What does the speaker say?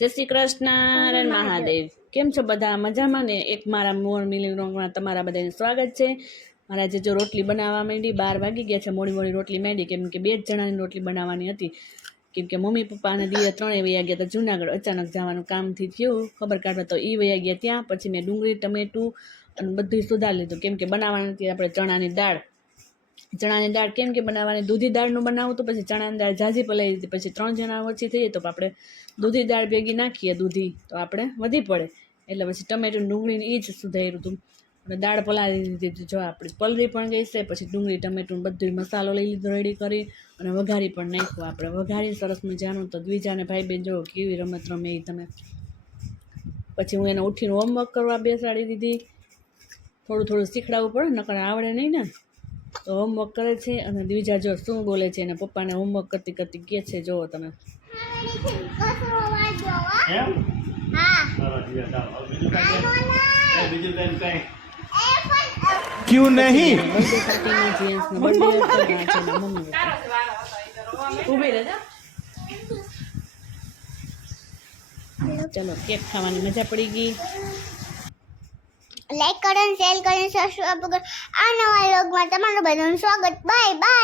જય શ્રી કૃષ્ણ નારાયણ મહાદેવ. કેમ છો બધા? મજામાં ને? એક મારા મોર મિલિંગમાં તમારા બધાનું સ્વાગત છે. મારા આજે જો રોટલી બનાવવા માંડી, 12 વાગી ગયા છે. મોડી રોટલી માંડી, કેમ કે 2 જણાની રોટલી બનાવવાની હતી. કેમ કે મમ્મી પપ્પા અને દીયા 3 વયા ગયા હતા જુનાગઢ. અચાનક જવાનું કામથી થયું, ખબર કાઢવા તો એ વયા ગયા ત્યાં. પછી મેં ડુંગળી ટમેટું અને બધું સુધારી લીધું, કેમ કે બનાવવાની હતી આપણે ચણાની દાળ. કેમ કે બનાવવાની દૂધી દાળનું બનાવું તો પછી ચણાની દાળ ઝાઝી પલાળી દીધી. પછી 3 જણા ઓછી થઈએ તો આપણે દૂધી દાળ ભેગી નાખીએ, દૂધી તો આપણે વધી પડે, એટલે પછી ટમેટું ડુંગળીને એ જ સુધાર્યું હતું અને દાળ પલાળી દીધી. જો આપણી પલળી પણ ગઈ છે. પછી ડુંગળી ટમેટું બધું મસાલો લઈ લીધો રેડી કરી અને વઘારી પણ નાખ્યું. આપણે વઘારી સરસ મજાનું. તો દ્વિજાને ભાઈ બેન જો કેવી રમત રમે એ તમે. પછી હું એને ઉઠીને હોમવર્ક કરવા બેસાડી દીધી. થોડું શીખડાવવું પડે, નકર આવડે નહીં ને. તો હોમવર્ક કરે છે અને દ્વિજા જો શું બોલે છે, અને પપ્પાને હોમવર્ક કરતી કહે છે, જુઓ તમે. क्यों नहीं? ચલો કેક ખાવાની મજા પડી ગઈ. લાઈક કરો, શેર કરો, સબસ્ક્રાઇબ કરો. આ નવા વ્લોગમાં તમારું બધાનું સ્વાગત. Bye bye.